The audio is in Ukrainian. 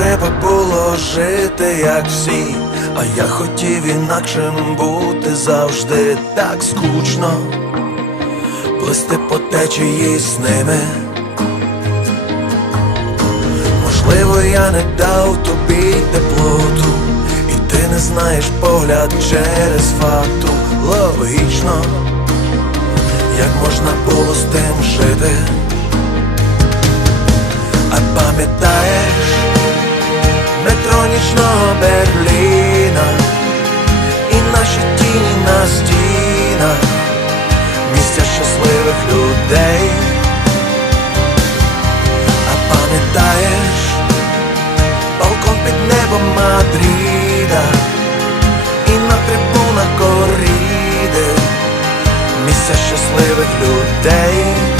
треба було жити, як всі, а я хотів інакшим бути завжди так скучно, плисти по течії з ними. Можливо, я не дав тобі теплоту, і ти не знаєш погляд через фату. Логічно, як можна було з тим жити. А пам'ятаєш нічного і наші тіні на місця щасливих людей. А пам'ятаєш балкон під небом Мадріда і на коріди, місця щасливих людей.